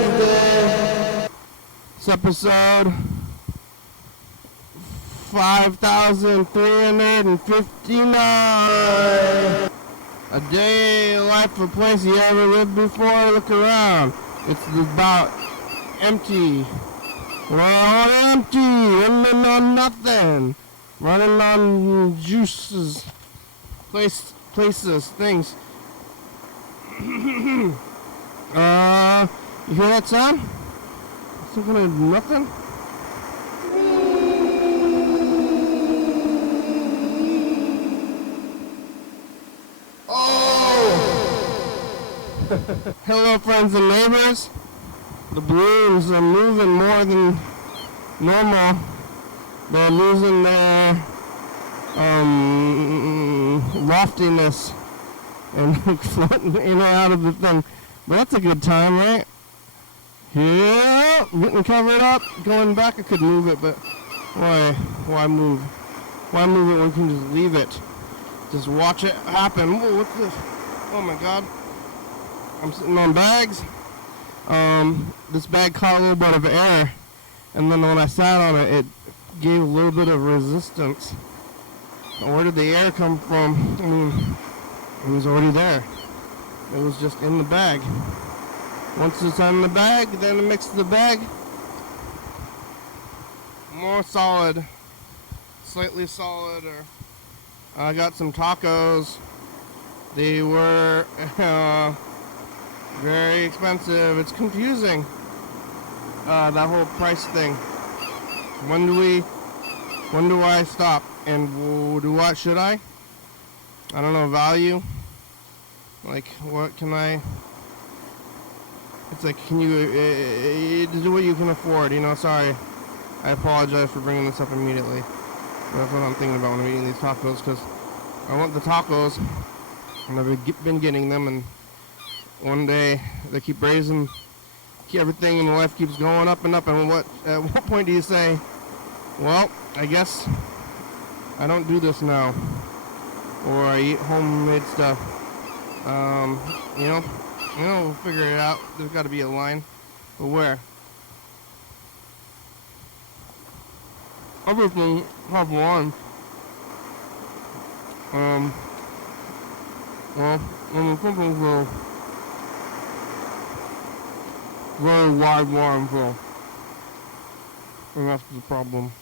Wednesday. It's episode 5,359. A day life, a place you ever lived before. Look around. It's about empty. We're all empty. Running on nothing. Running on juices. Places, things. You hear that sound? Some kind of nothing? Hello, friends and neighbors. The balloons are moving more than normal. They're losing their loftiness and floating in and out of the thing. But that's a good time, right? Yeah, getting covered up, going back. I could move it, but why move? Why move it when we can just leave it? Just watch it happen. Whoa, what's this? Oh my God. I'm sitting on bags. This bag caught a little bit of air, and then when I sat on it, it gave a little bit of resistance. Where did the air come from? I mean, it was already there. It was just in the bag. Once it's in the bag, then it makes the bag more solid, slightly solid. Or I got some tacos. They were very expensive. It's confusing, that whole price thing. When do I stop? And should I? I don't know, value? Like, what can I? It's like, can you do what you can afford, you know? Sorry. I apologize for bringing this up immediately. That's what I'm thinking about when I'm eating these tacos, because I want the tacos, and I've been getting them, and one day they keep raising, everything in life keeps going up and up, and at what point do you say, well, I guess I don't do this now, or I eat homemade stuff? We'll figure it out. There's got to be a line, but where? Everything has a line. When something's very wide line, so, and that's the problem,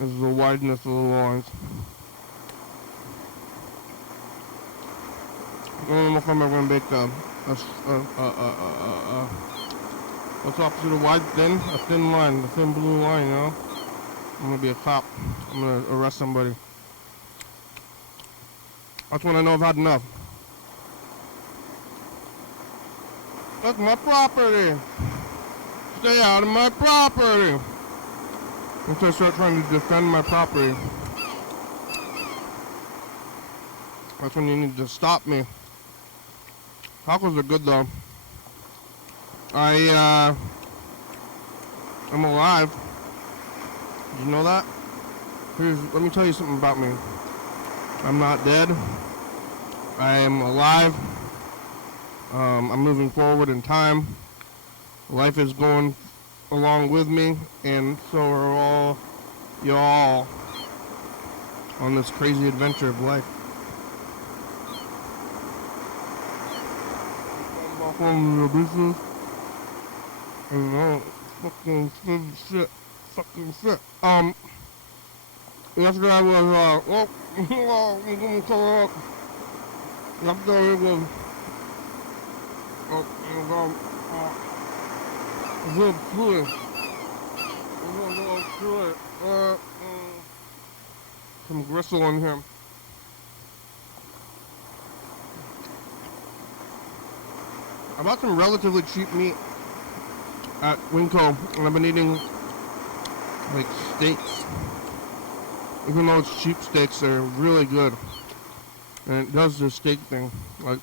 is the wideness of the lines. I don't know if I'm ever going to make what's opposite of wide, thin? A thin line, the thin blue line, you know? I'm going to be a cop. I'm going to arrest somebody. That's when I know I've had enough. That's my property. Stay out of my property. Once I start trying to defend my property, that's when you need to stop me. Tacos are good though. I'm alive. Did you know that? Let me tell you something about me. I'm not dead. I am alive. I'm moving forward in time. Life is going along with me, and so are all y'all on this crazy adventure of life. From the business, and fucking shit. Yesterday I was, I'm gonna call up. Yesterday it was, a little fluid. Some gristle in here. I bought some relatively cheap meat at Winco, and I've been eating like steaks. Even though it's cheap steaks, they're really good. And it does the steak thing. Like,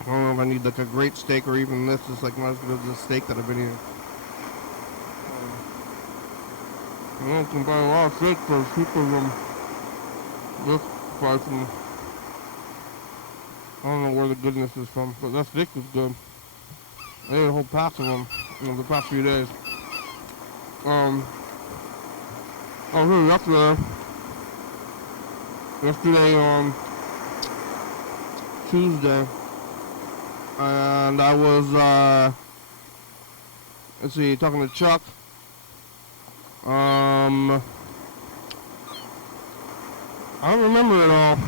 I don't know if I need like a great steak or even this is like not as good as the steak that I've been eating. You can buy a lot of steak for cheaper than this price. And I don't know where the goodness is from, but that steak is good. I ate a whole pack of them in the past few days. I was here yesterday on Tuesday, and I was, let's see, talking to Chuck. I don't remember it all.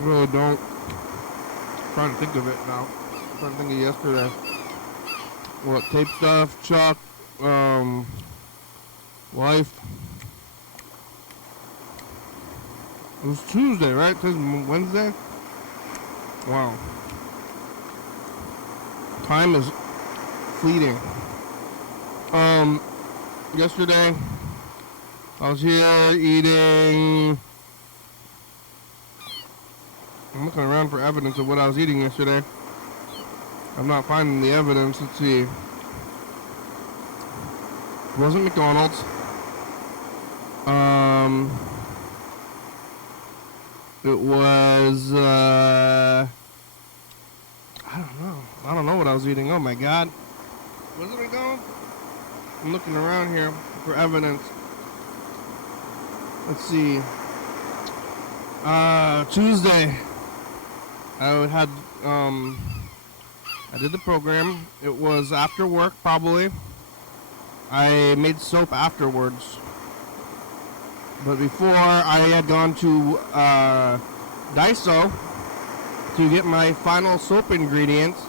I really don't. I'm trying to think of it now. I'm trying to think of yesterday. What, tape stuff, Chuck, wife. It was Tuesday, right? Today's Wednesday? Wow. Time is fleeting. Yesterday, I was here eating. I'm looking around for evidence of what I was eating yesterday. I'm not finding the evidence. Let's see. It wasn't McDonald's. It was, I don't know. I don't know what I was eating. Oh my God. Was it McDonald's? I'm looking around here for evidence. Let's see. Tuesday, I did the program. It was after work, probably. I made soap afterwards. But before, I had gone to Daiso to get my final soap ingredients.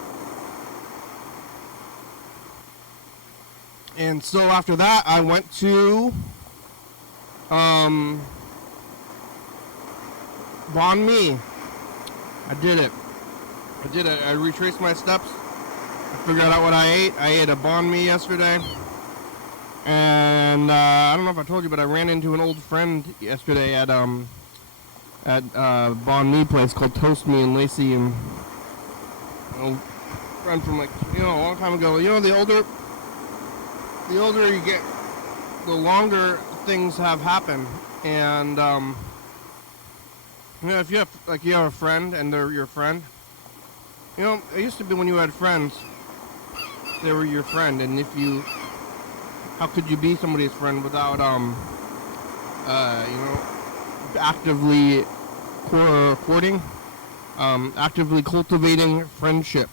And so after that, I went to Banh Mi. I did it. I retraced my steps. I figured out what I ate. I ate a Banh Mi yesterday. And I don't know if I told you, but I ran into an old friend yesterday at Banh Mi place called Toast Me in Lacey, and an old friend from a long time ago. The older you get, the longer things have happened. And if you have a friend and they're your friend, it used to be when you had friends, they were your friend, and how could you be somebody's friend without, actively courting, actively cultivating friendship?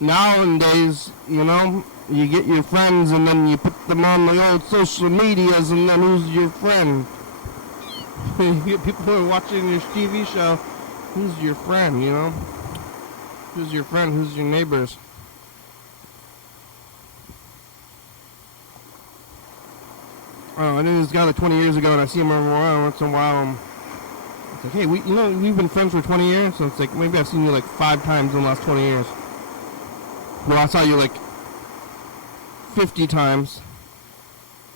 Nowadays, you get your friends and then you put them on the old social medias, and then who's your friend? You get people who are watching your TV show, who's your friend, Who's your friend? Who's your neighbors? I knew this guy 20 years ago, and I see him around once in a while. It's like, hey, we've been friends for 20 years, so it's like, maybe I've seen you 5 times in the last 20 years. Well, I saw you 50 times,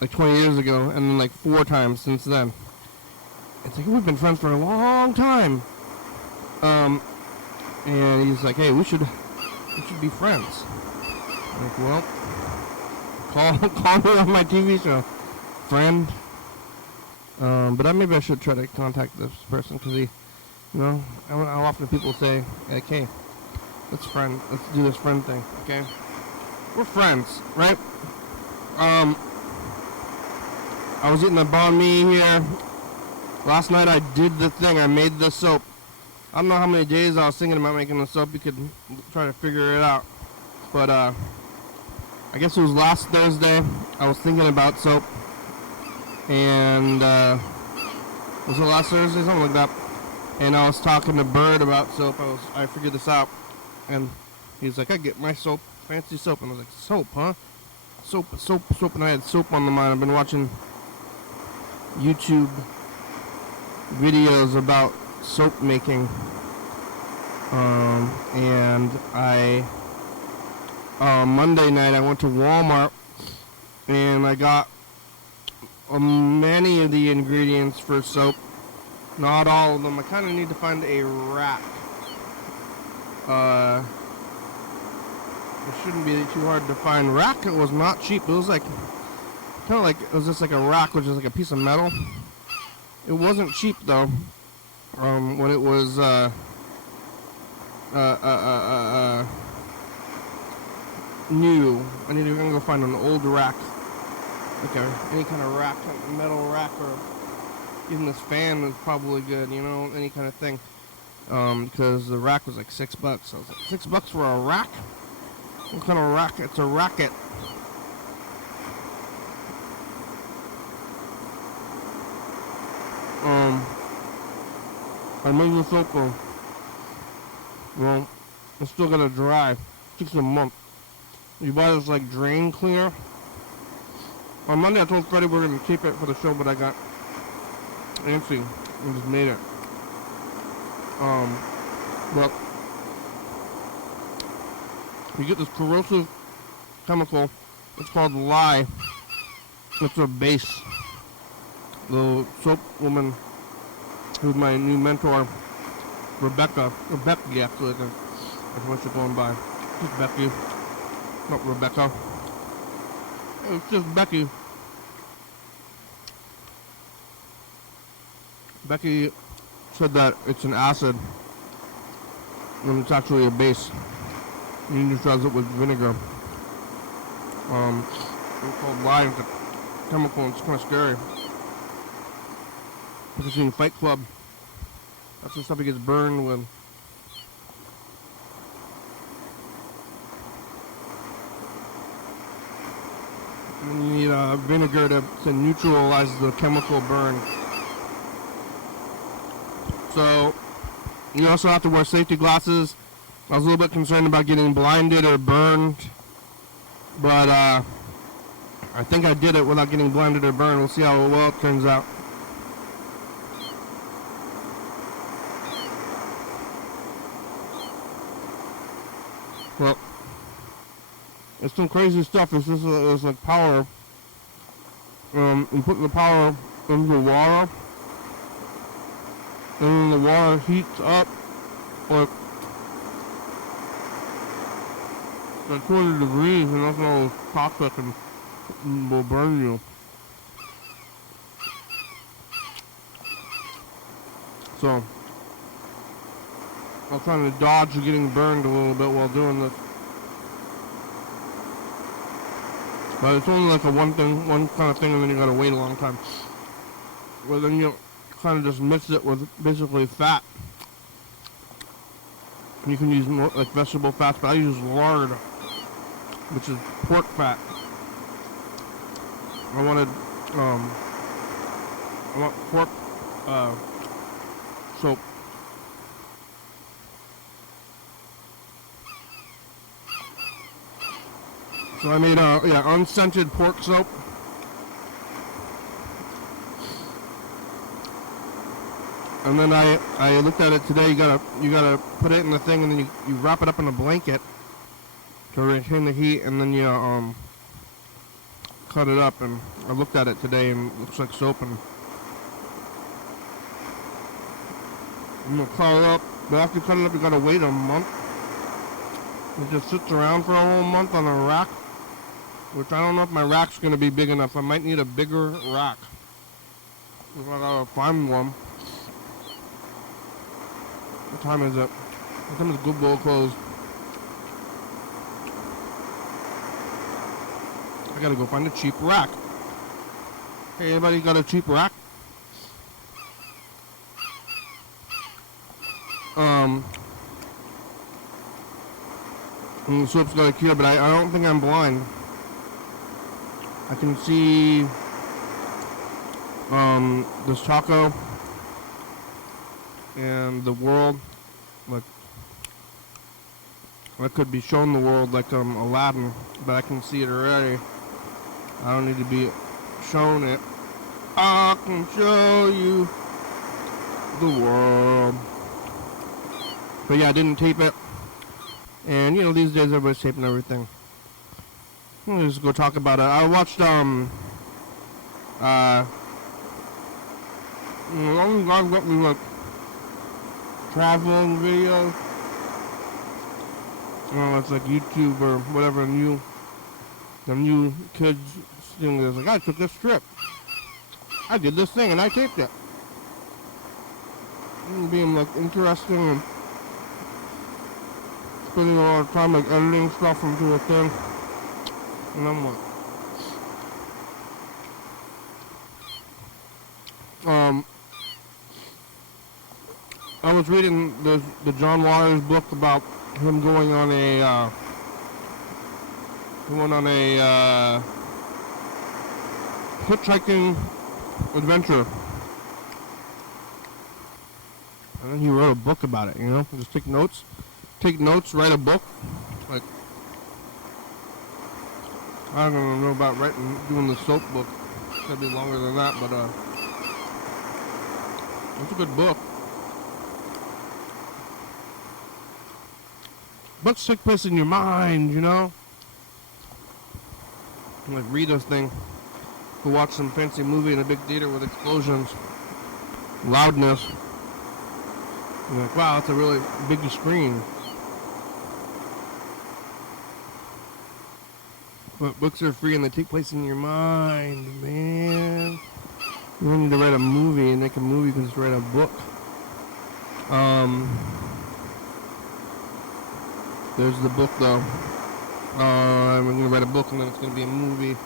20 years ago, and then 4 times since then. It's like, we've been friends for a long time. And he's like, hey, we should be friends. I'm like, well, call me on my TV show, friend. But maybe I should try to contact this person, because how often people say, hey, let's do this friend thing, okay? We're friends, right? I was eating the banh mi here. Last night I did the thing. I made the soap. I don't know how many days I was thinking about making the soap. You could try to figure it out. But I guess it was last Thursday. I was thinking about soap. And was it last Thursday? Something like that. And I was talking to Bird about soap. I figured this out. And he's like, I get my soap, fancy soap. And I was like, soap, huh? Soap. And I had soap on the mind. I've been watching YouTube videos about soap making. And Monday night I went to Walmart and I got many of the ingredients for soap. Not all of them. I kind of need to find a rack. It shouldn't be too hard to find. Rack, it was not cheap. It was like, kind of like, it was just like a rack, which is like a piece of metal. It wasn't cheap though. When it was, new. I need to go find an old rack. Like any kind of rack, metal rack, or even this fan is probably good, you know, any kind of thing. Because the rack was like $6. I was like, $6 for a rack? What kind of rack? It's a racket. I made this soap though. Well, it's still gonna dry. It takes a month. You buy this like drain cleaner. On Monday I told Freddie we're gonna keep it for the show, but I got antsy and just made it. But you get this corrosive chemical. It's called lye. It's a base. The soap woman, who's my new mentor, Rebecca actually, I think that's what she's going by. Just Becky, not Rebecca. It's just Becky. Becky said that it's an acid when it's actually a base. You neutralize it with vinegar. It's called lye. It's a chemical and it's kind of scary. I've seen Fight Club. That's the stuff he gets burned with. And you need vinegar to neutralize the chemical burn. So you also have to wear safety glasses. I was a little bit concerned about getting blinded or burned, but I think I did it without getting blinded or burned. We'll see how well it turns out. Well, it's some crazy stuff. It's like power. You put the power into the water, and then the water heats up like 200 degrees, and that's all toxic and will burn you. So I'm trying to dodge getting burned a little bit while doing this. But it's only like one kind of thing, and then you gotta wait a long time. Well, then you kind of just mix it with basically fat. You can use more like vegetable fats, but I use lard, which is pork fat. I want pork soap. So I made unscented pork soap. And then I looked at it today. You gotta put it in the thing, and then you wrap it up in a blanket to retain the heat, and then you cut it up. And I looked at it today, and it looks like soap. And I'm gonna cut it up. But after you cut it up, you gotta wait a month. It just sits around for a whole month on a rack, which I don't know if my rack's gonna be big enough. I might need a bigger rack. If I gotta find one. What time is it? What time is Good Bowl closed? I gotta go find a cheap rack. Hey, anybody got a cheap rack? And the soap's got a cure, but I don't think I'm blind. I can see this taco and the world, like I could be shown the world like Aladdin, but I can see it already. I don't need to be shown it. I can show you the world. But yeah, I didn't tape it. And you know, these days everybody's taping everything. We'll just go talk about it. I watched long guys got me like traveling videos. Well, it's like YouTube or whatever the new kids thing is. Like, I took this trip. I did this thing and I taped it. And being like interesting and spending a lot of time like editing stuff into a thing. And I'm like, I was reading the John Waters book about him going on a hitchhiking adventure, and then he wrote a book about it. You know, just take notes, write a book. Like, I don't know about doing the soap book. It's gonna be longer than that, but it's a good book. Books take place in your mind, you know? Like, read this thing. Go watch some fancy movie in a big theater with explosions. Loudness. You're like, wow, that's a really big screen. But books are free and they take place in your mind, man. You don't need to write a movie and make a movie, you can just write a book. There's the book, though. I'm going to write a book and then it's going to be a movie.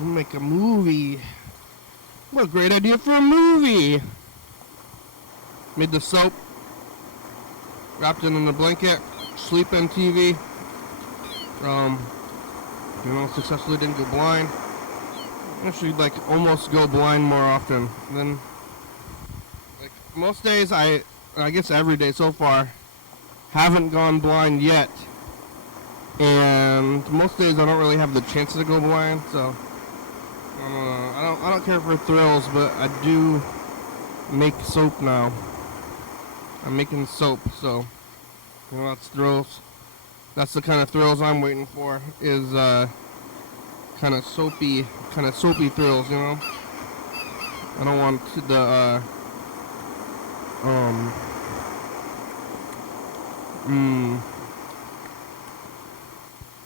We'll make a movie. What a great idea for a movie. Made the soap. Wrapped it in a blanket. Sleep on TV. Successfully didn't go blind. Actually, like, almost go blind more often. And then, like, most days, I guess every day so far, haven't gone blind yet, and most days I don't really have the chance to go blind, so I don't care for thrills, but I do make soap now. I'm making soap, so that's thrills. That's the kind of thrills I'm waiting for, is kind of soapy thrills, you know. I don't want the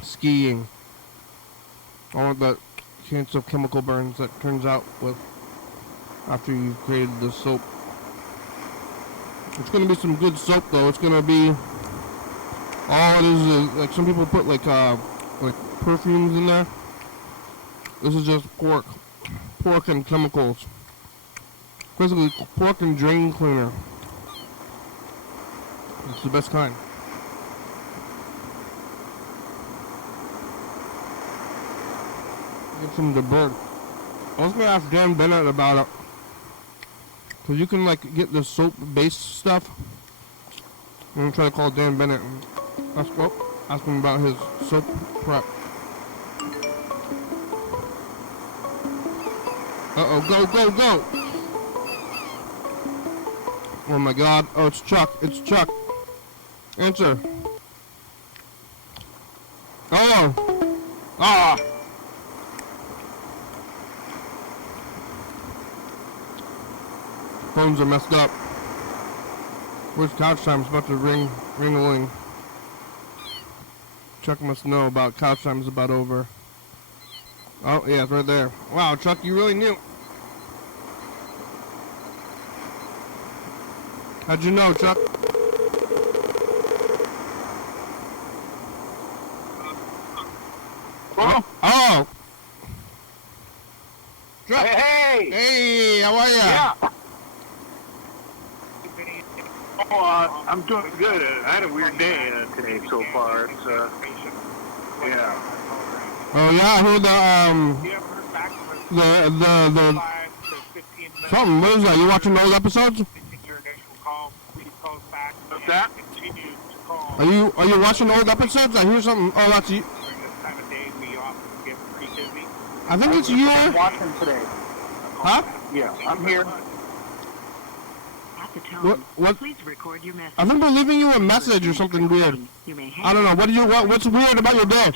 skiing. I want that chance of chemical burns that turns out with after you've created the soap. It's gonna be some good soap though. It's gonna be all it is like some people put like perfumes in there. This is just pork and chemicals. Basically pork and drain cleaner. It's the best kind. Get some of the bird. I was gonna ask Dan Bennett about it. Cause you can like get the soap based stuff. I'm gonna try to call Dan Bennett and ask him about his soap prep. Go! Oh my god. Oh, it's Chuck. Answer. Oh! Ah! Phones are messed up. Where's couch time? It's about to ring-a-ling. Chuck must know about couch time is about over. Oh, yeah, it's right there. Wow, Chuck, you really knew. How'd you know, Chuck? Oh! Chuck! Hey! Hey, how are ya? Yeah! Oh, I'm doing good. I had a weird day today so far. It's, yeah. Oh, yeah, I heard something, what is that? You watching those episodes? What's that? Are you watching old episodes? I hear something. Oh, that's you. I think it's you. I'm watching today. Huh? Yeah, I'm here. What? Please record your message. I remember leaving you a message or something weird. I don't know. What's weird about your day?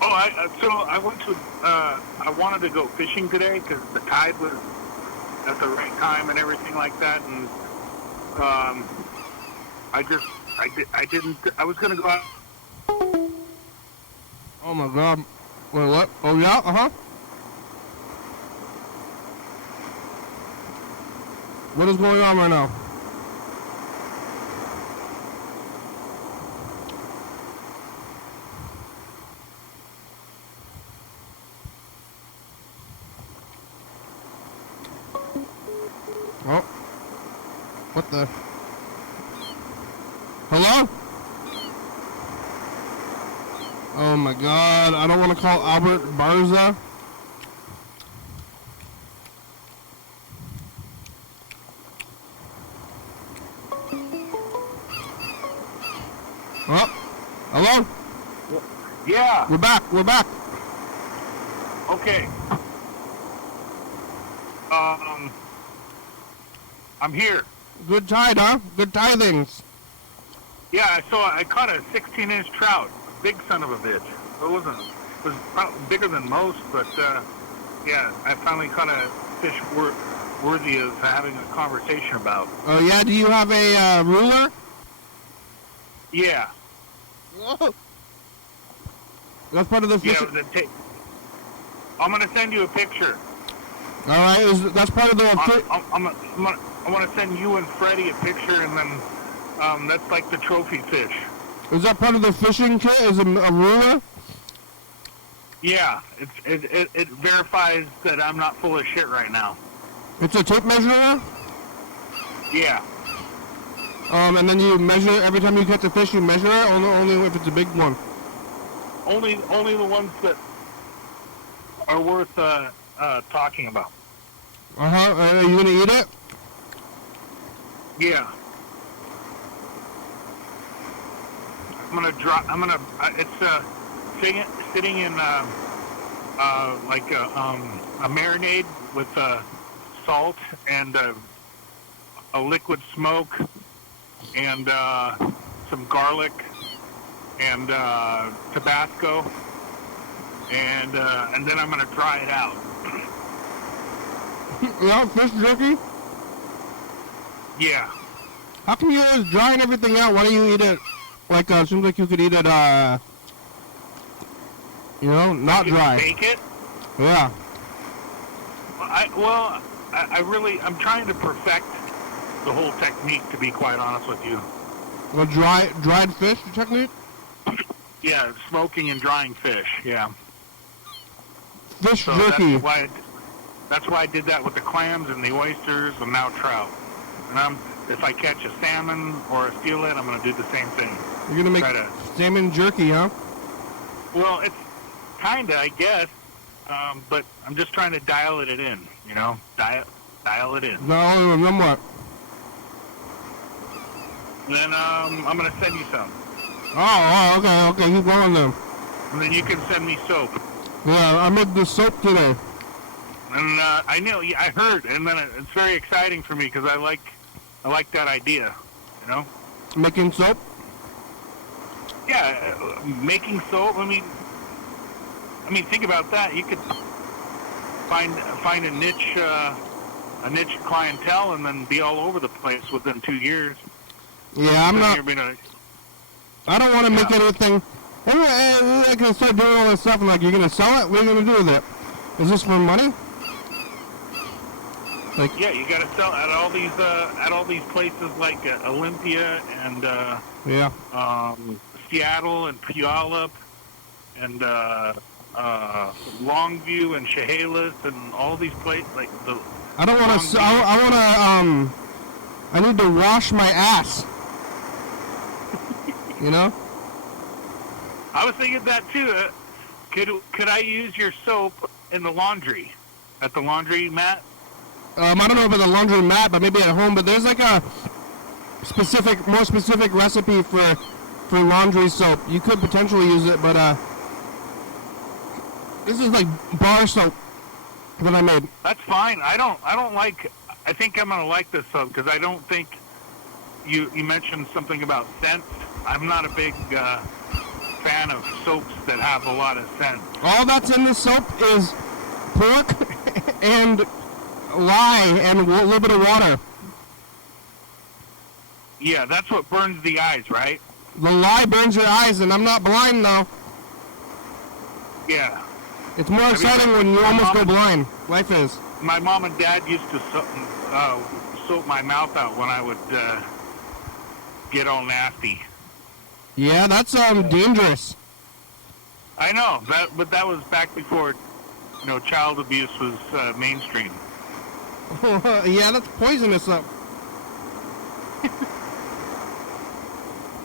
Oh, so I went to, I wanted to go fishing today because the tide was at the right time and everything like that, and I just I didn't. I was gonna go out. Oh my God. Wait, what? Oh yeah? Uh-huh. What is going on right now? Oh. What the? Hello? Oh my God. I don't want to call Albert Barza. Oh. Hello? Yeah. We're back. We're back. Okay. I'm here. Good tide, huh? Good tidings. Yeah, I caught a 16-inch trout. Big son of a bitch. It was probably bigger than most, but yeah, I finally caught a fish worthy of having a conversation about. Oh yeah, do you have a ruler? Yeah. Oh. That's part of the fish. Yeah, I'm gonna send you a picture. All right, that's part of the. I want to send you and Freddie a picture, and then that's like the trophy fish. Is that part of the fishing kit? Is it a ruler? Yeah, it verifies that I'm not full of shit right now. It's a tape measure? Yeah. And then you measure every time you catch a fish. You measure it, only if it's a big one. Only the ones that are worth talking about. Are you gonna eat it? Yeah. It's sitting in like a marinade with salt and a liquid smoke and some garlic and Tabasco, and then I'm gonna dry it out. Yeah, fish jerky? Yeah. How come you guys drying everything out? Why don't you eat it? Like, seems like you could eat it, you know, not dry. Bake it? Yeah. I'm trying to perfect the whole technique, to be quite honest with you. A dried fish technique? Yeah, smoking and drying fish, yeah. Fish jerky. That's why I did that with the clams and the oysters and now trout. And if I catch a salmon or a steelhead, I'm going to do the same thing. You're going to make salmon jerky, huh? Well, it's kind of, I guess, but I'm just trying to dial it in, you know? Dial it in. No, then what? Then I'm going to send you some. Oh, okay, keep going then. And then you can send me soap. Yeah, I made the soap today. And I know, I heard, and then it's very exciting for me because I like that idea, you know? Making soap? Yeah, making soap. I mean, think about that. You could find a niche clientele, and then be all over the place within 2 years. Yeah, I don't want to make anything. I can start doing all this stuff, and like, you're gonna sell it? What are you gonna do with it? Is this for money? Like, yeah, you got to sell at all these places like Olympia and Seattle and Puyallup and Longview and Chehalis and all these places like the. I don't want to. I need to wash my ass. You know. I was thinking that too. Could I use your soap in the laundry, at the laundry mat? I don't know about the laundry mat, but maybe at home. But there's like a more specific recipe for laundry soap. You could potentially use it, but this is like bar soap that I made. That's fine. I don't like. I think I'm gonna like this soap because I don't think you mentioned something about scent. I'm not a big fan of soaps that have a lot of scent. All that's in this soap is pork and lye and a little bit of water. Yeah, that's what burns the eyes, right? The lye burns your eyes, and I'm not blind though. Yeah. It's more exciting when you almost go blind. Life is. My mom and dad used to soap my mouth out when I would get all nasty. Yeah, that's dangerous. I know, but that was back before, child abuse was mainstream. Yeah, that's poisonous up.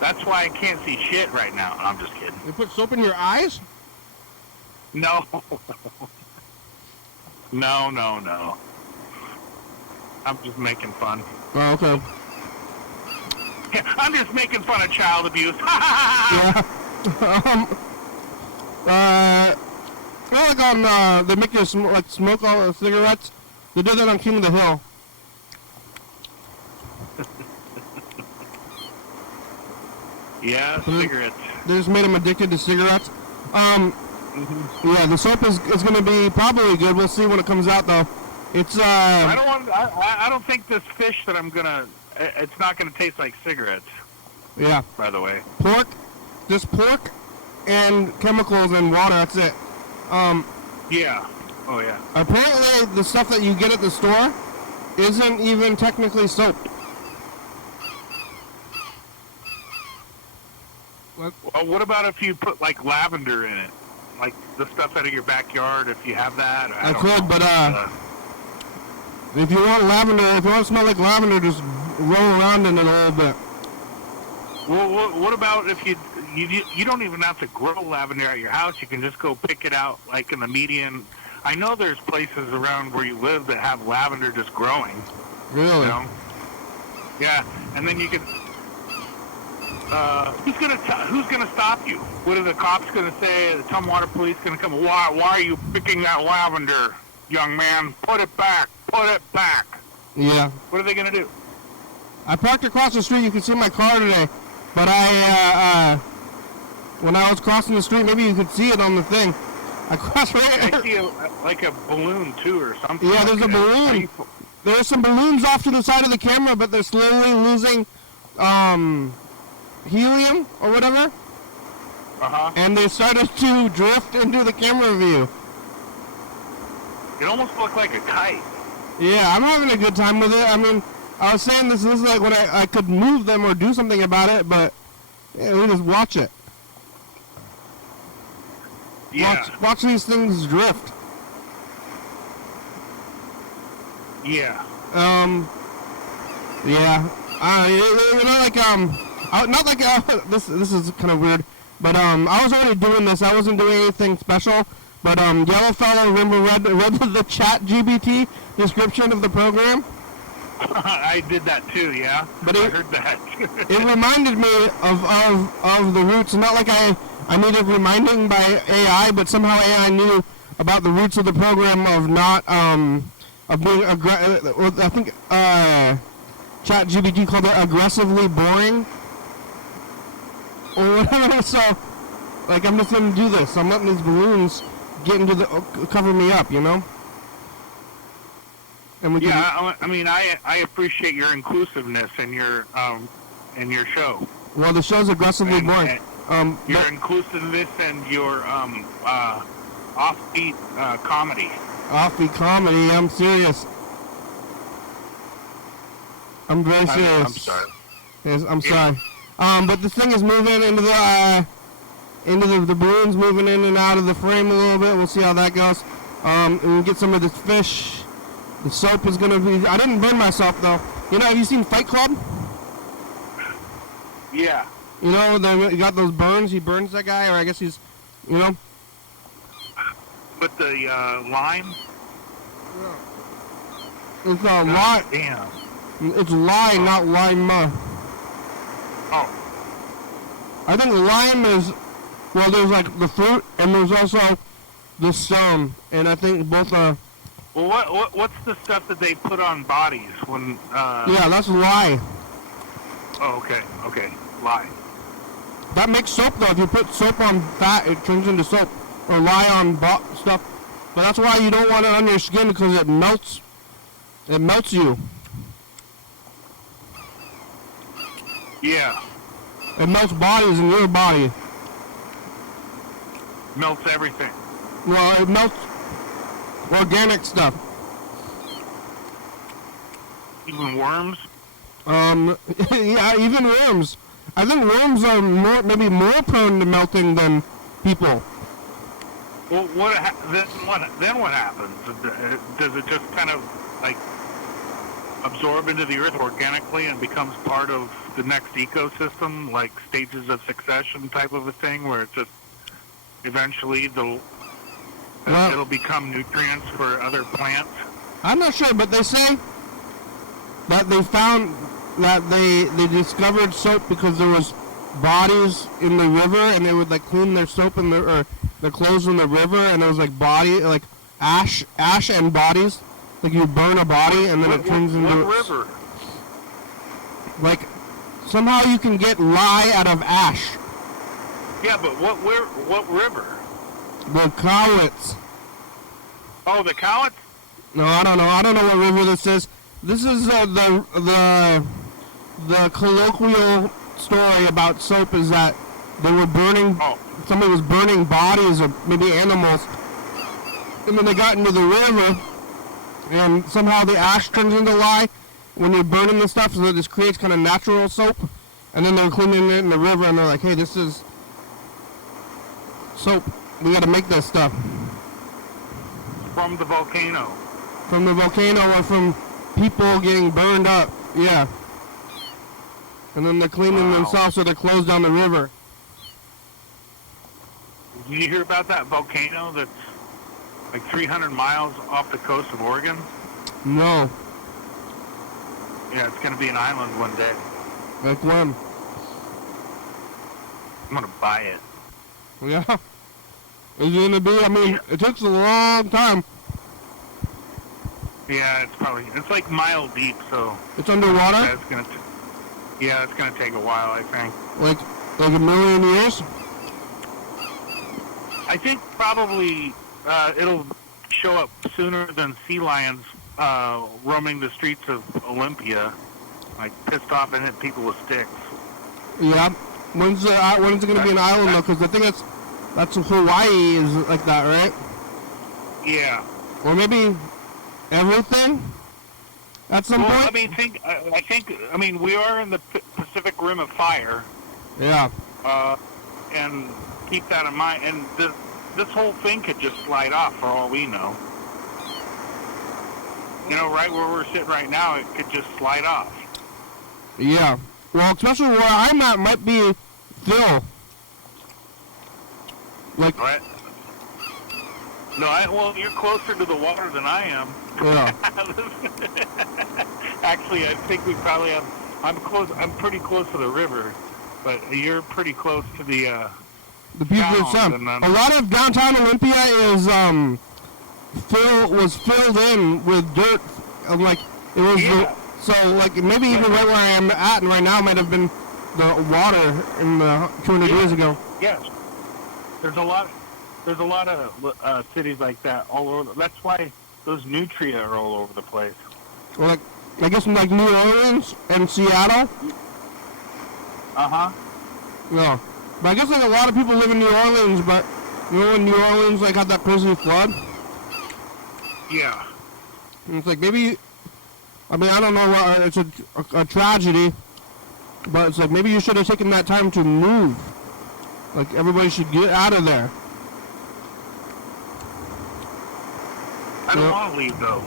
That's why I can't see shit right now. I'm just kidding. You put soap in your eyes? No. No. I'm just making fun. Oh, okay. Yeah, I'm just making fun of child abuse. Yeah. Like on, they make you smoke all the cigarettes. They do that on King of the Hill. Yeah, cigarettes. They just made him addicted to cigarettes. Yeah, the soap is going to be probably good. We'll see when it comes out, though. It's I don't think this fish that I'm gonna. It's not gonna taste like cigarettes. Yeah. By the way. Pork, just pork, and chemicals and water. That's it. Yeah. Oh yeah. Apparently, the stuff that you get at the store isn't even technically soap. What about if you put like lavender in it, like the stuff out of your backyard? If you have that, I could, but if you want lavender, if you want to smell like lavender, just roll around in it a little bit. Well, what about if you don't even have to grow lavender at your house? You can just go pick it out, like in the median. I know there's places around where you live that have lavender just growing. Really? Yeah, and then you can. Who's gonna stop you? What are the cops gonna say? The Tumwater police gonna come? Why are you picking that lavender, young man? Put it back. Put it back. Yeah. What are they gonna do? I parked across the street. You can see my car today, but when I was crossing the street, maybe you could see it on the thing. I crossed right. I see like a balloon too, or something. Yeah, there's a balloon. There's some balloons off to the side of the camera, but they're slowly losing helium or whatever. And they started to drift into the camera view. It almost looked like a kite. Yeah, I'm having a good time with it. I mean, I was saying this is like when I could move them or do something about it, but yeah, we just watch it. Yeah. Watch these things drift. Yeah. Yeah. Not like this is kind of weird, but I was already doing this. I wasn't doing anything special, but Yellow Fellow, remember, read the chat GBT description of the program. I did that too, yeah. But I heard that. It reminded me of the roots. Not like I needed reminding by AI, but somehow AI knew about the roots of the program of not of being I think ChatGPT called it aggressively boring or whatever. So, like, I'm just gonna do this. I'm letting these balloons get into the cover me up, And we I mean, I appreciate your inclusiveness in your show. Well, the show's aggressively boring. Your inclusiveness and your offbeat comedy. Offbeat comedy. I'm serious. I'm very serious. I'm sorry. Yes, I'm sorry. But the thing is moving into the balloons, moving in and out of the frame a little bit. We'll see how that goes. And we'll get some of this fish. The soap is gonna be. I didn't burn myself though. Have you seen Fight Club? Yeah. They got those burns. He burns that guy, or I guess he's, With the lime. Yeah. It's lime. Damn. It's lime, not lime. Oh. I think lime is. Well, there's like the fruit, and there's also the stem, and I think both are. Well, what's the stuff that they put on bodies when? Yeah, that's lye. Oh, okay, lye. That makes soap though. If you put soap on fat, it turns into soap, or lye on stuff. But that's why you don't want it on your skin because it melts. It melts you. Yeah. It melts bodies in your body. Melts everything. Well, it melts organic stuff. Even worms? Yeah, even worms. I think worms are maybe more prone to melting than people. Well, then what happens? Does it just kind of like absorb into the earth organically and becomes part of the next ecosystem, like stages of succession type of a thing, where it's just eventually it'll become nutrients for other plants? I'm not sure, but they say that they found that they discovered soap because there was bodies in the river, and they would like clean their soap in their clothes in the river, and it was like like ash and bodies. Like you burn a body and then it turns into what river? Like somehow you can get lye out of ash. Yeah, but what river? The Cowlitz. Oh, the Cowlitz? No, I don't know. I don't know what river this is. This is the colloquial story about soap is that they were burning. Oh. Somebody was burning bodies of maybe animals, and then they got into the river, and somehow the ash turns into lye when you're burning the stuff, so this creates kind of natural soap. And then they're cleaning it in the river, and they're like, "Hey, this is soap. We got to make this stuff." From the volcano. From the volcano or from people getting burned up, yeah. And then they're cleaning themselves so they're closed down the river. Did you hear about that volcano that's like 300 miles off the coast of Oregon? No. Yeah, it's going to be an island one day. Like when? I'm going to buy it. Yeah. Is it going to be? I mean, it takes a long time. Yeah, it's like mile deep, so. It's underwater? Yeah, it's going to take a while, I think. Like a million years? I think probably it'll show up sooner than sea lions roaming the streets of Olympia, like pissed off and hit people with sticks. Yeah. When's it going to be an island though? Because I think that's Hawaii is like that, right? Yeah. Or maybe everything at some point. I mean, we are in the Pacific Rim of Fire. Yeah. And keep that in mind. And this whole thing could just slide off for all we know. You know, right where we're sitting right now, it could just slide off. Yeah. Well, especially where I'm at might be Phil. Like. Right. No, well, you're closer to the water than I am. Yeah. Actually, I think we probably have. I'm pretty close to the river, but you're pretty close to the Puget Sound. A lot of downtown Olympia is was filled in with dirt. Like it was. Yeah. So like maybe even right where I am at right now might have been the water in the 200 years ago. Yes. There's a lot of cities like that all over. That's why those nutria are all over the place. Well, like I guess in like New Orleans and Seattle. No, but I guess like a lot of people live in New Orleans, but you know when New Orleans like had that crazy flood. Yeah. And it's like maybe. I mean I don't know. It's a tragedy, but it's like maybe you should have taken that time to move. Like everybody should get out of there. I don't want to leave though.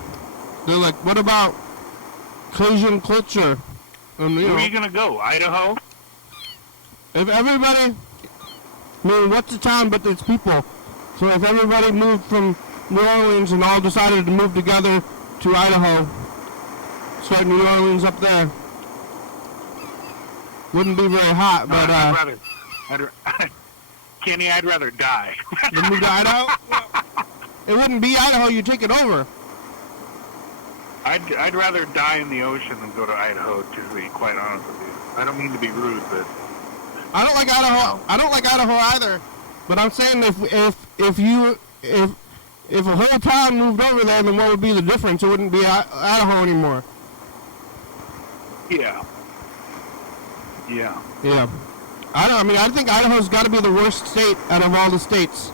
They're like, what about Cajun culture? Where are you gonna go? Idaho? If everybody, I mean, what's the town but it's people? So if everybody moved from New Orleans and all decided to move together to Idaho, start New Orleans up there, wouldn't be very hot, but Kenny, I'd rather die. Would move to Idaho? It wouldn't be Idaho, you take it over. I'd rather die in the ocean than go to Idaho, to be quite honest with you. I don't mean to be rude, but I don't like Idaho. I don't like Idaho either. But I'm saying if a whole town moved over there, then what would be the difference? It wouldn't be Idaho anymore. yeah. Yeah. Yeah. I think Idaho's got to be the worst state out of all the states.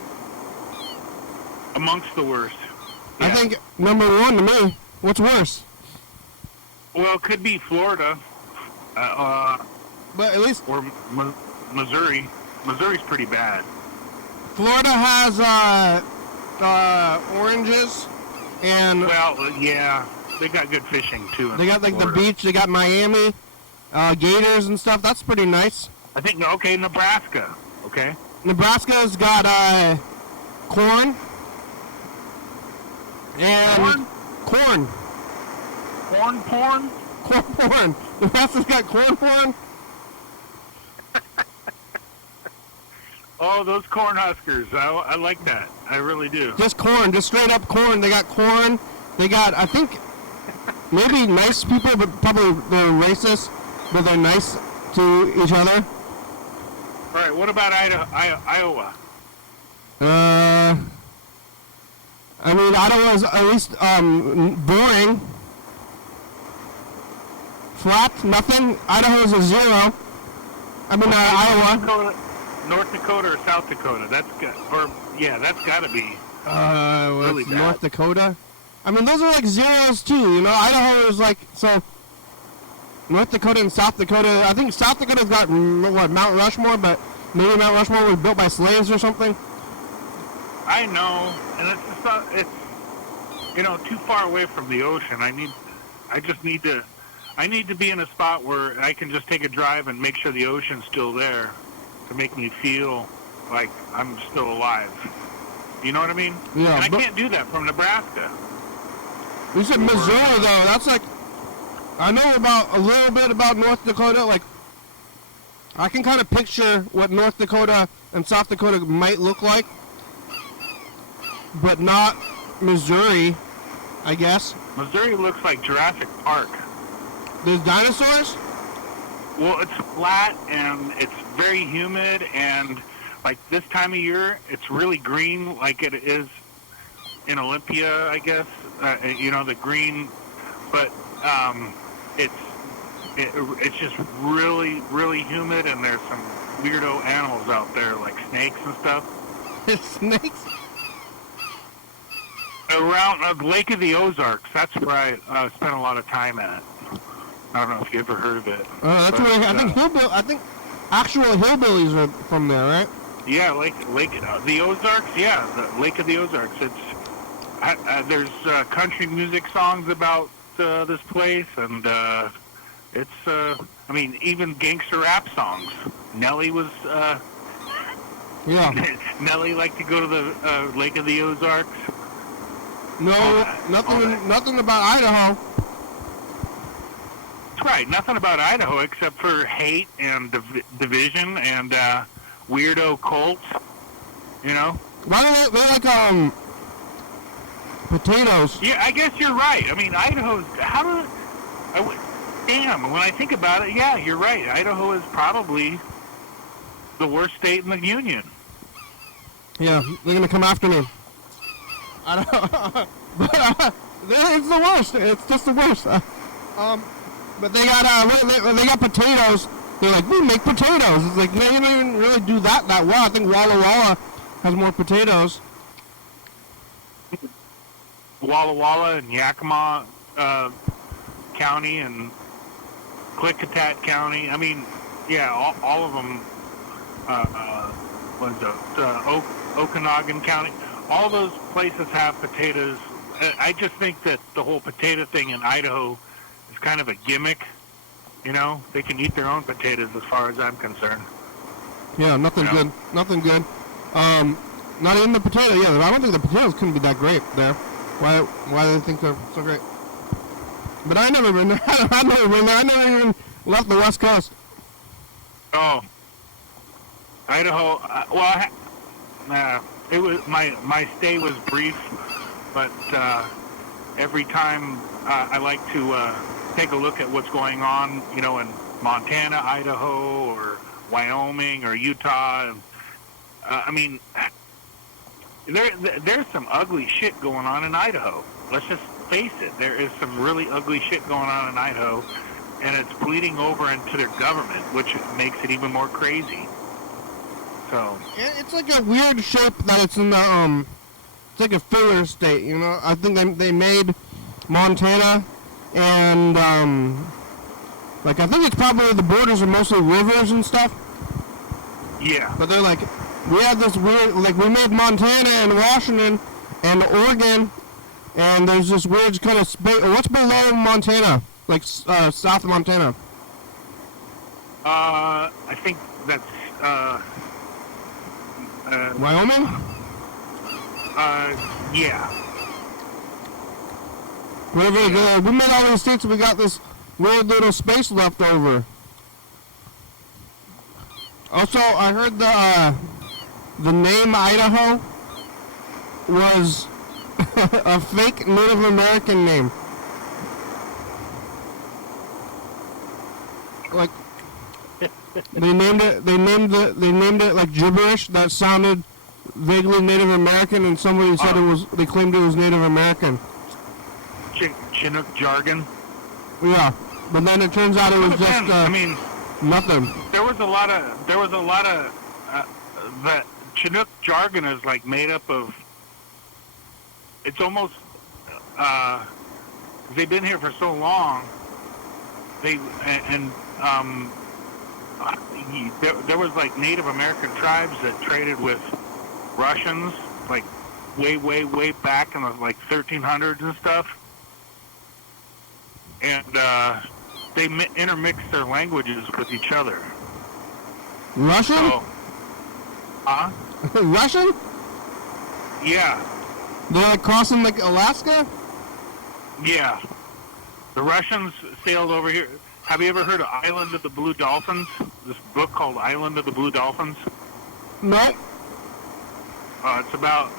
Amongst the worst. Yeah. I think number one to me. What's worse? Well, it could be Florida. But at least or Missouri. Missouri's pretty bad. Florida has oranges and yeah, they got good fishing too. They got like Florida. the beach. They got Miami, gators and stuff. That's pretty nice. I think Nebraska. Okay. Nebraska's got corn and corn. Corn porn. Corn porn. Nebraska's got corn porn. Oh, those corn huskers. I like that. I really do. Just corn. Just straight up corn. They got corn. They got, I think, maybe nice people, but probably they're racist, but they're nice to each other. All right. What about Iowa? I mean, Iowa's at least boring. Flat, nothing. Idaho's a 0. I mean, Iowa. North Dakota or South Dakota? That's got to be really bad. North Dakota. I mean, those are like zeros too. You know, Idaho is like so. North Dakota and South Dakota. I think South Dakota's got Mount Rushmore, but maybe Mount Rushmore was built by slaves or something. I know, and it's just it's too far away from the ocean. I need to be in a spot where I can just take a drive and make sure the ocean's still there to make me feel like I'm still alive. You know what I mean? Yeah. And I can't do that from Nebraska. You said Missouri though. That's like I know about a little bit about North Dakota. Like I can kind of picture what North Dakota and South Dakota might look like, but not Missouri, I guess. Missouri looks like Jurassic Park. There's dinosaurs? Well, it's flat and it's very humid, and like this time of year, it's really green like it is in Olympia, I guess. The green, but it's just really, really humid, and there's some weirdo animals out there like snakes and stuff. Snakes? Around the Lake of the Ozarks, that's where I spent a lot of time at. I don't know if you ever heard of it. That's where I think actual hillbillies are from there, right? Yeah, Lake the Ozarks. Yeah, the Lake of the Ozarks. There's country music songs about this place, and even gangster rap songs. Nelly was. Yeah. Nelly liked to go to the Lake of the Ozarks. No, nothing about Idaho. That's right. Nothing about Idaho except for hate and division and weirdo cults. You know. Why do they like potatoes? Yeah, I guess you're right. I mean, Idaho's damn. When I think about it, yeah, you're right. Idaho is probably the worst state in the union. Yeah, they're gonna come after me. I don't know. But it's the worst. It's just the worst. But they got potatoes. They're like, we make potatoes. It's like, they don't even really do that well. I think Walla Walla has more potatoes. Walla Walla and Yakima County and Klickitat County. I mean, yeah, all of them. Okanagan County. All those places have potatoes. I just think that the whole potato thing in Idaho is kind of a gimmick. You know, they can eat their own potatoes as far as I'm concerned. Yeah, nothing good. Nothing good. Not even the potato. Yeah, I don't think the potatoes couldn't be that great there. Why do they think they're so great? But I never been there. I never even left the West Coast. Oh, Idaho. It was my stay was brief, but every time I like to take a look at what's going on, you know, in Montana, Idaho, or Wyoming, or Utah. And, I mean, there's some ugly shit going on in Idaho. Let's just face it. There is some really ugly shit going on in Idaho, and it's bleeding over into their government, which makes it even more crazy. So It's like a weird shape that it's in the it's like a filler state, you know. I think they made Montana, and like I think it's probably the borders are mostly rivers and stuff. yeah, But they're like, we have this weird, like we made Montana and Washington and Oregon, and there's this weird kind of space. What's below Montana? Like south of Montana? I think that's Wyoming? yeah. Whatever. We made all these states, and we got this weird little space left over. Also, I heard the name Idaho was a fake Native American name. Like they named it like gibberish that sounded vaguely Native American, and somebody said they claimed it was Native American. Chinook jargon. Yeah, but then it turns out it was just nothing. There was a lot of the Chinook jargon is like made up of. It's almost they've been here for so long. There was like Native American tribes that traded with Russians, like way back in the like 1300s and stuff, and they intermixed their languages with each other. Russian? So, Russian? Yeah. They're like crossing like Alaska? Yeah. The Russians sailed over here. Have you ever heard of Island of the Blue Dolphins? This book called Island of the Blue Dolphins? No. It's about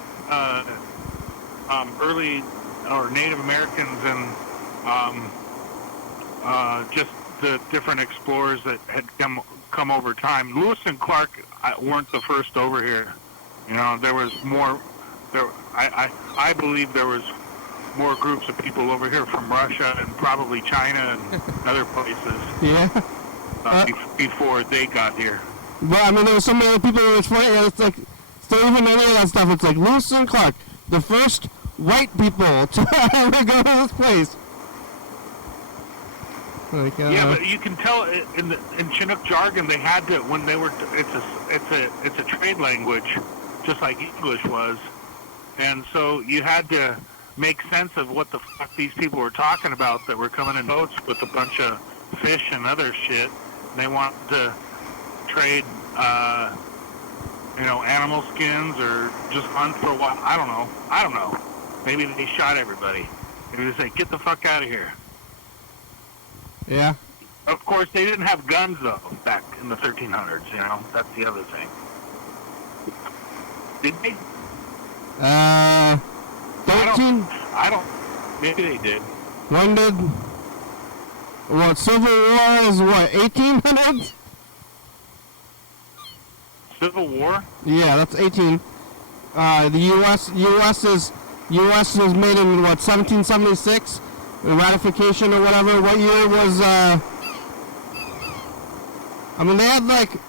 early or Native Americans and just the different explorers that had come over time. Lewis and Clark weren't the first over here. You know, there was more. I believe there was more groups of people over here from Russia and probably China and other places. Yeah. Before they got here. But I mean, there was so many other people. It was funny. It's like, still even any of that stuff. It's like Lewis and Clark, the first white people to ever go to this place. Like, yeah, but you can tell in Chinook jargon they had to when they were. It's a trade language, just like English was, and so you had to make sense of what the fuck these people were talking about that were coming in boats with a bunch of fish and other shit. And they wanted to trade, animal skins or just hunt for a while. I don't know. Maybe they shot everybody. Maybe they said, get the fuck out of here. Yeah. Of course, they didn't have guns, though, back in the 1300s, you know? That's the other thing. Did they? 13? I don't. Maybe they did. When did... What, Civil War is what, 1800s? Civil War? Yeah, that's 18. The U.S. was made in, what, 1776? The ratification or whatever. What year was, I mean, they had, like...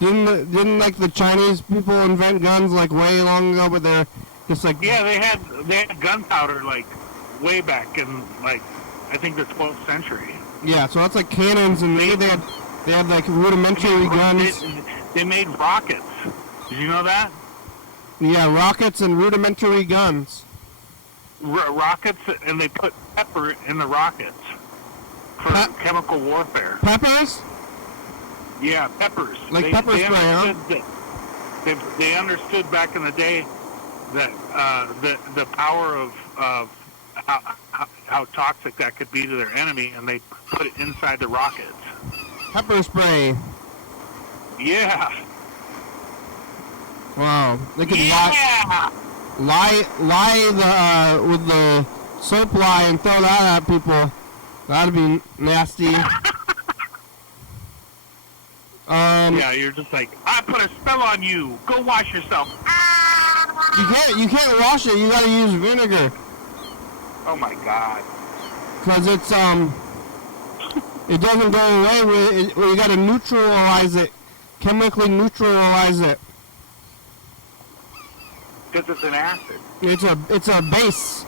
Didn't like, the Chinese people invent guns, like, way long ago, but they're just, like... Yeah, they had gunpowder, like, way back in, like, I think the 12th century. Yeah, so that's, like, cannons, and they had like, rudimentary guns. They made rockets. Did you know that? Yeah, rockets and rudimentary guns. Rockets, and they put pepper in the rockets for chemical warfare. Peppers? Yeah, peppers. Like pepper spray, huh? They understood back in the day that the power of how toxic that could be to their enemy, and they put it inside the rockets. Pepper spray. Yeah. Wow. They could lie with the soap lie and throw that at people. That'd be nasty. Yeah, you're just like, I put a spell on you. Go wash yourself. You can't wash it. You gotta use vinegar. Oh my God. 'Cause it's it doesn't go away. You got to neutralize it, chemically neutralize it. Because it's an acid. It's a base.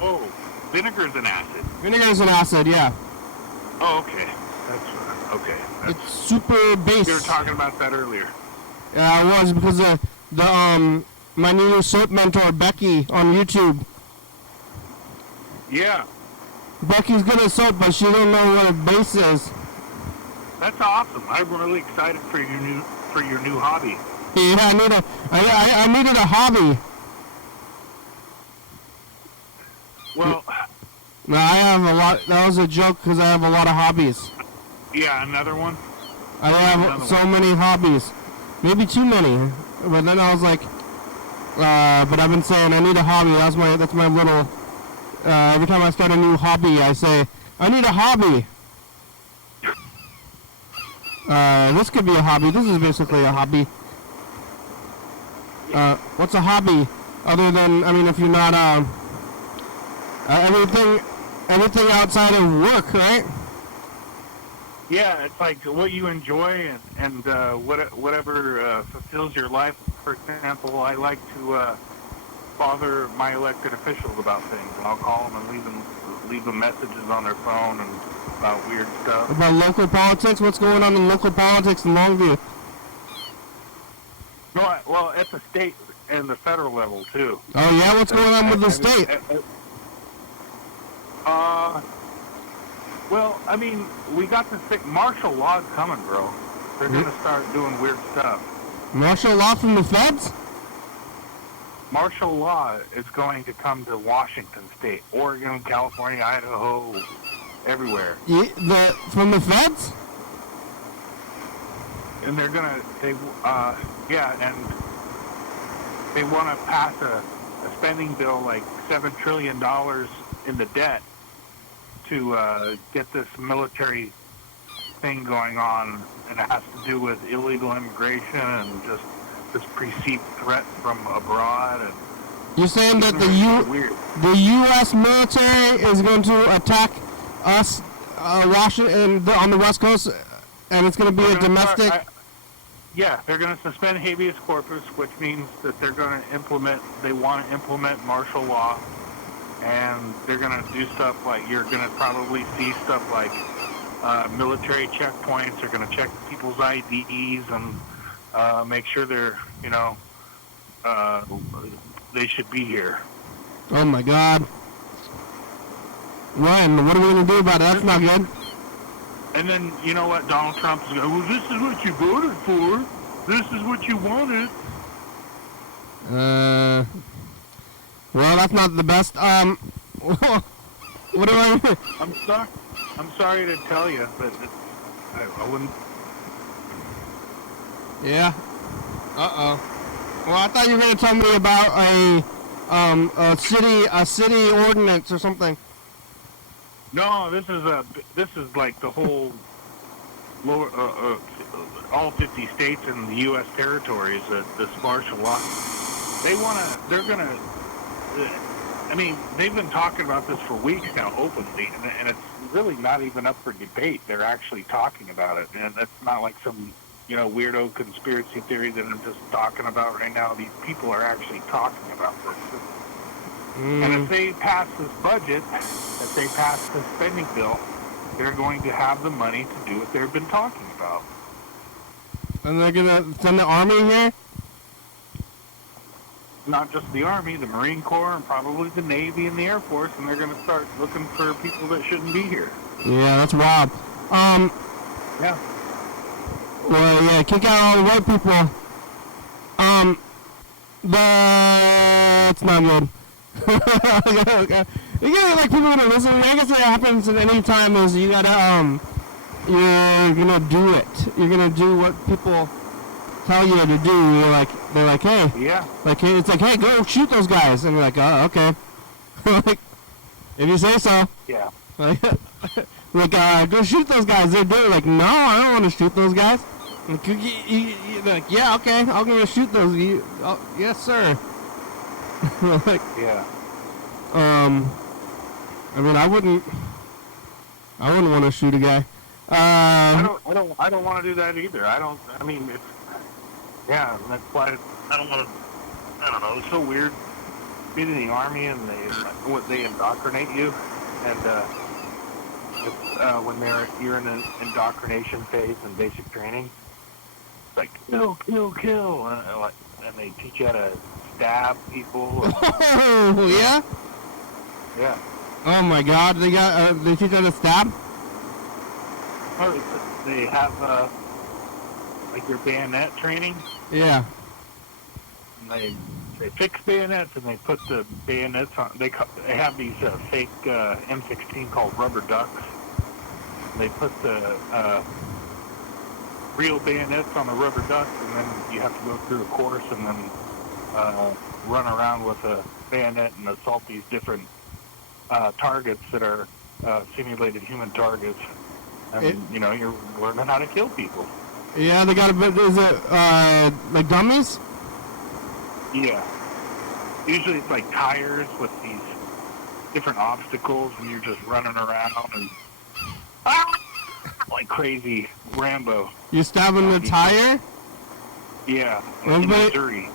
Oh, vinegar's an acid. Vinegar is an acid, yeah. Oh, okay. Okay. It's super base. You were talking about that earlier. Yeah, I was, because my new soap mentor Becky on YouTube. Yeah. Becky's good at soap, but she don't know what a base is. That's awesome. I'm really excited for your new hobby. Yeah, I needed a hobby. Well, no, I have a lot. That was a joke because I have a lot of hobbies. Yeah, another one. I have so many hobbies, maybe too many. But then I was like, but I've been saying I need a hobby. That's my little. Every time I start a new hobby, I say I need a hobby. This could be a hobby. This is basically a hobby. What's a hobby? Other than, I mean, if you're not, everything outside of work, right? Yeah, it's like what you enjoy and whatever fulfills your life. For example, I like to bother my elected officials about things, and I'll call them and leave them messages on their phone and about weird stuff. About local politics? What's going on in local politics in Longview? No, well, at the state and the federal level, too. Oh, yeah? What's going on with the state? Well, I mean, we got this thing, martial law's coming, bro. They're going to start doing weird stuff. Martial law from the feds? Martial law is going to come to Washington State, Oregon, California, Idaho, everywhere. From the feds? And they're going to, and they want to pass a spending bill like $7 trillion in the debt to get this military thing going on, and it has to do with illegal immigration and just this perceived threat from abroad. And you're saying that the U.S. military is going to attack us, Washington, on the West Coast, and it's going to be a domestic... they're going to suspend habeas corpus, which means that they want to implement martial law, and they're going to do stuff like, you're going to probably see stuff like military checkpoints. They're going to check people's IDs and make sure they're, they should be here. Oh my God. Ryan, what are we going to do about it? That's not good. And then, you know what, Donald Trump is going, well, this is what you voted for. This is what you wanted. Well, that's not the best. What do I... I'm sorry to tell you, but I wouldn't... Yeah. Uh-oh. Well, I thought you were going to tell me about a city ordinance or something. No, this is like the whole lower, all 50 states and the U.S. territories. This martial law. I mean, they've been talking about this for weeks now, openly, and it's really not even up for debate. They're actually talking about it, and it's not like some weirdo conspiracy theory that I'm just talking about right now. These people are actually talking about this. And if they pass this budget, if they pass this spending bill, they're going to have the money to do what they've been talking about. And they're going to send the Army here? Not just the Army, the Marine Corps, and probably the Navy and the Air Force, and they're going to start looking for people that shouldn't be here. Yeah, that's wild. Yeah. Well, yeah, kick out all the white people. But it's not good. Okay. You gotta, like, people gonna listen. I guess what happens at any time is you gotta, you're gonna do it. You're gonna do what people tell you to do. They're like, hey. Yeah. Like, it's like, hey, go shoot those guys. And you're like, oh, okay. Like, if you say so. Yeah. Like, go shoot those guys. They're doing like, no, I don't want to shoot those guys. Like, like, yeah, okay, I'm gonna shoot those. Yes, sir. Like, yeah. I mean, I wouldn't. I wouldn't want to shoot a guy. I don't want to do that either. I mean, yeah, that's why I don't want to. I don't know. It's so weird being in the Army and they indoctrinate you, and when you're in an indoctrination phase in basic training, it's like kill, and they teach you how to stab people. Oh yeah. Yeah. Oh my God! They teach how to stab. Or they have like your bayonet training. Yeah. And they fix bayonets and they put the bayonets on. They have these fake M16 called rubber ducks. And they put the real bayonets on the rubber ducks, and then you have to go through a course and then run around with a bayonet and assault these different targets that are simulated human targets. And you're learning how to kill people. Yeah, they got a bit. Is it like dummies? Yeah. Usually it's like tires with these different obstacles, and you're just running around and like crazy Rambo. You stabbing the tire? Yeah. In Missouri.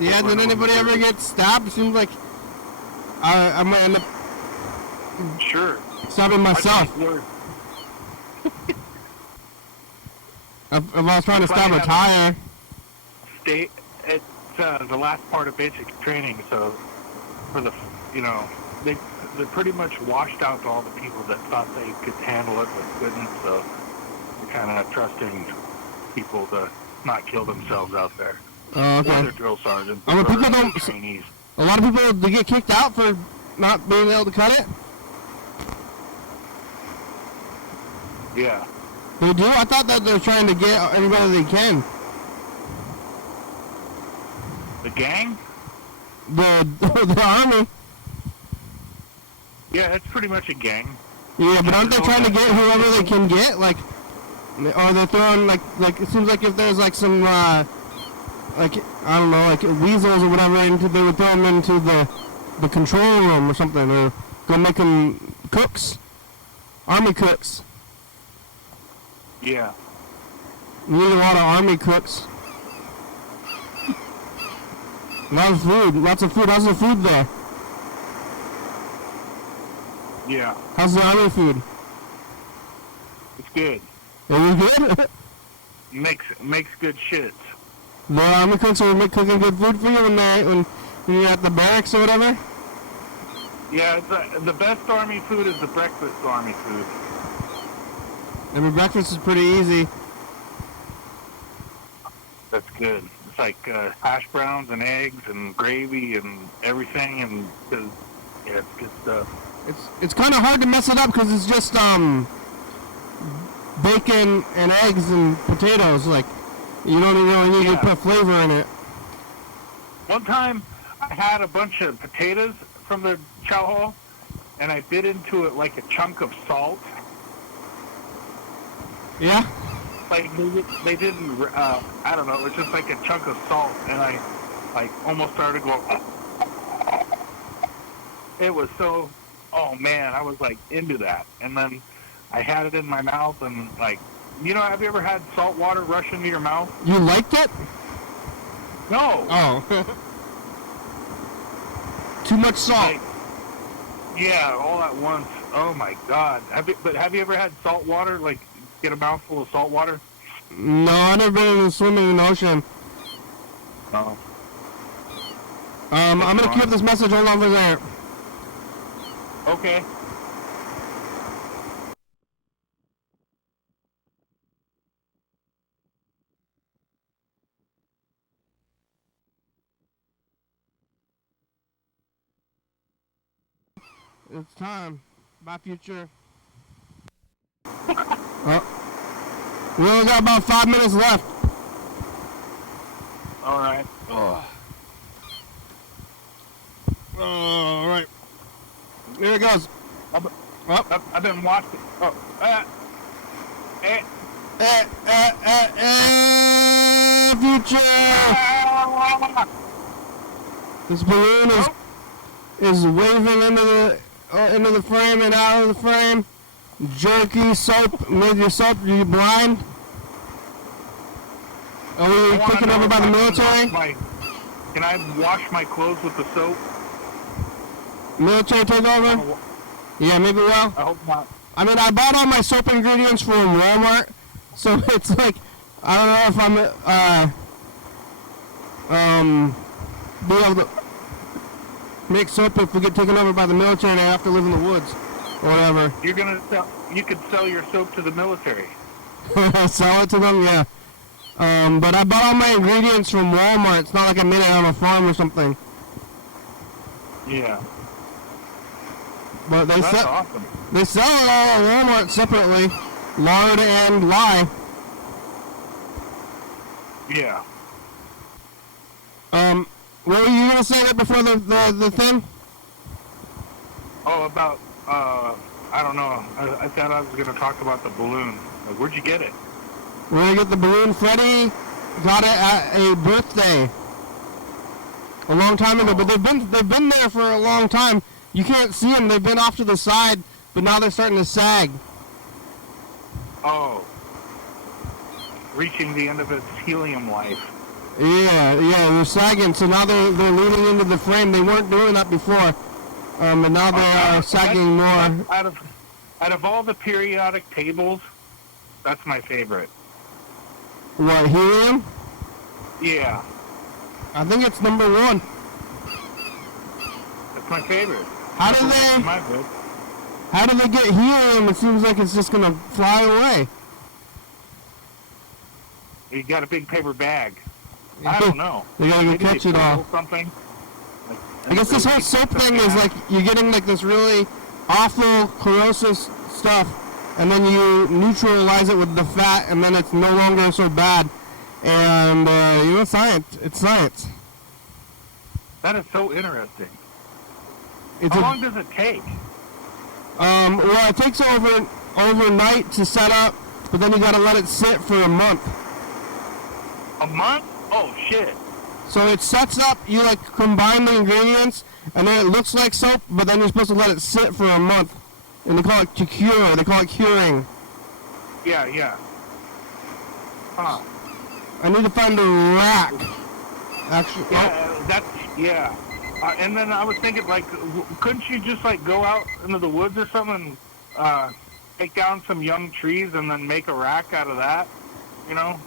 Yeah. Did anybody ever get stabbed? It seems like I might end up. Sure. Stabbing myself. If I was trying to stab a tire. It's the last part of basic training, so for they pretty much washed out all the people that thought they could handle it but couldn't, so they're kind of trusting people to not kill themselves out there. Oh, okay. They're drill sergeants. A lot of people they get kicked out for not being able to cut it. Yeah. They do? I thought that they're trying to get everybody they can. The gang? The army. Yeah, it's pretty much a gang. Yeah, but aren't they trying to get whoever they can get? Like, or they're throwing like it seems like if there's like some like I don't know, like weasels or whatever, they would throw them into the control room or something, or go make them cooks, army cooks. Yeah. You need a lot of army cooks. Lots of food. How's the food there? Yeah. How's the army food? It's good. Is it good? Makes good shit. The army cooks are cooking good food for you when you're at the barracks or whatever? Yeah, the best army food is the breakfast army food. I mean, breakfast is pretty easy. That's good. It's like hash browns and eggs and gravy and everything, and yeah, it's good stuff. It's kind of hard to mess it up because it's just bacon and eggs and potatoes. Like, you don't even really need to put flavor in it. One time, I had a bunch of potatoes from the chow hall, and I bit into it like a chunk of salt. Yeah? Like, they didn't, I don't know, it was just like a chunk of salt, and I, like, almost started going, it was so, oh man, I was, like, into that. And then I had it in my mouth, and, like, have you ever had salt water rush into your mouth? You liked it? No. Oh. Too much salt. Like, yeah, all at once. Oh, my God. Have you ever had salt water, like, get a mouthful of salt water? No, I've never been swimming in the ocean. No. I'm gonna keep this message. Hold on for a second. Okay. It's time. Bye, future. Oh. We only got about 5 minutes left. All right. Oh. All right. Here it goes. I've been watching. Future. This balloon is waving into the frame and out of the frame. jerky soap made your soap? Are you blind? Are we I wanna taken know over if by the I can military? Can I wash my clothes with the soap? Military take over? Yeah, maybe well. I hope not. I mean, I bought all my soap ingredients from Walmart, so it's like, I don't know if I'm, be able to make soap if we get taken over by the military and I have to live in the woods, or whatever. You could sell your soap to the military. Sell it to them, yeah. But I bought all my ingredients from Walmart. It's not like I made it on a farm or something. Yeah. But That's awesome. they sell it all at Walmart separately, lard and lye. Yeah. What were you gonna say right before the thing? Oh, about I don't know. I thought I was gonna talk about the balloon. Like, where'd you get it? We're gonna get the balloon. Freddie got it at a birthday a long time ago, but they've been there for a long time. You can't see them. They've been off to the side, but now they're starting to sag. Oh. Reaching the end of its helium life. Yeah, they're sagging. So now they're leaning into the frame. They weren't doing that before, and now they're sagging more. Out of all the periodic tables, that's my favorite. What, helium? Yeah, I think it's number one. that's my favorite. How do they get helium? It seems like it's just gonna fly away. You got a big paper bag. I don't know. They gotta Maybe catch they it all. fill something. Like, I guess this whole soap thing is like you're getting like this really awful corrosive stuff, and then you neutralize it with the fat, and then it's no longer so bad. And science. It's science. That is so interesting. It's How long does it take? Well, it takes overnight to set up, but then you gotta let it sit for a month. A month? Oh shit. So it sets up, you like combine the ingredients, and then it looks like soap, but then you're supposed to let it sit for a month. And they call it to cure, they call it curing. Yeah. Huh. I need to find a rack. Actually, Yeah. And then I was thinking, like, couldn't you just, like, go out into the woods or something and take down some young trees and then make a rack out of that, you know?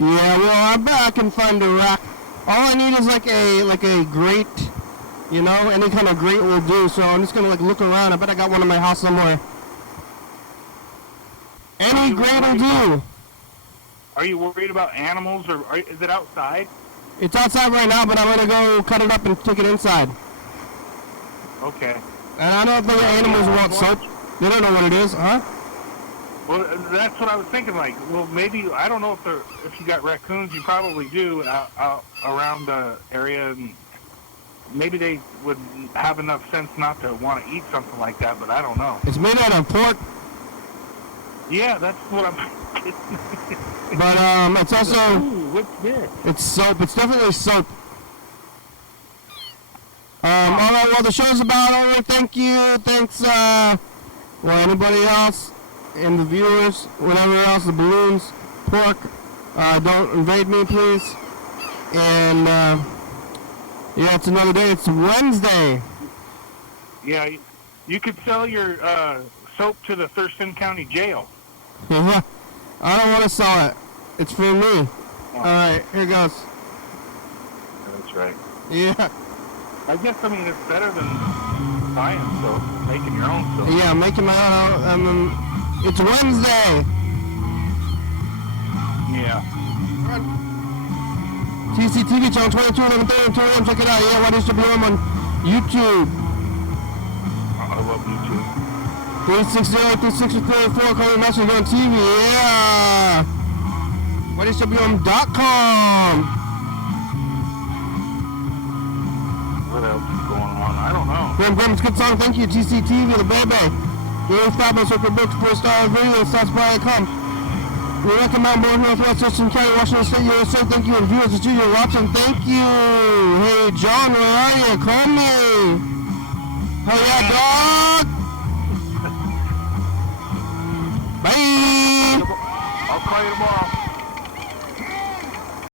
Yeah, well, I bet I can find a rack. All I need is like a grate, you know, any kind of grate will do. So I'm just gonna like look around. I bet I got one in my house somewhere. Any grate will do. Are you worried about animals, or is it outside? It's outside right now, but I'm gonna go cut it up and take it inside. Okay. And I don't think animals want soap. They don't know what it is, huh? Well, that's what I was thinking. Like, well, maybe I don't know if you got raccoons. You probably do out around the area, and maybe they would have enough sense not to want to eat something like that. But I don't know. It's made out of pork. Yeah, that's what I'm. But it's also. Ooh, what's this? It's soap. It's definitely soap. All right. Well, the show's about over. Thank you. Thanks. Anybody else? And the viewers, whatever else, the balloons, pork, don't invade me, please. And, yeah, it's another day. It's Wednesday. Yeah, you could sell your soap to the Thurston County Jail. Yeah, I don't want to sell it. It's for me. Oh. All right, here goes. That's right. Yeah. I guess, I mean, it's better than buying soap, making your own soap. Yeah, making my own. It's Wednesday. Yeah. TCTV channel 22, 11:30, 2 a.m. Check it out. Yeah, YDHWM on YouTube. I love YouTube. 360-363-4. Call me message on TV. Yeah. YDHWM.com. What else is going on? I don't know. Graham, it's a good song. Thank you. TCTV, the baby. You're fabulous with your books, 4-star video, SoundsBy.com. We recommend Board Northwest, Thurston County, Washington State, USA. Thank you, and viewers that you're watching. Thank you. Hey, John, where are you? Call me. Oh, yeah, dog. Bye. I'll call you tomorrow.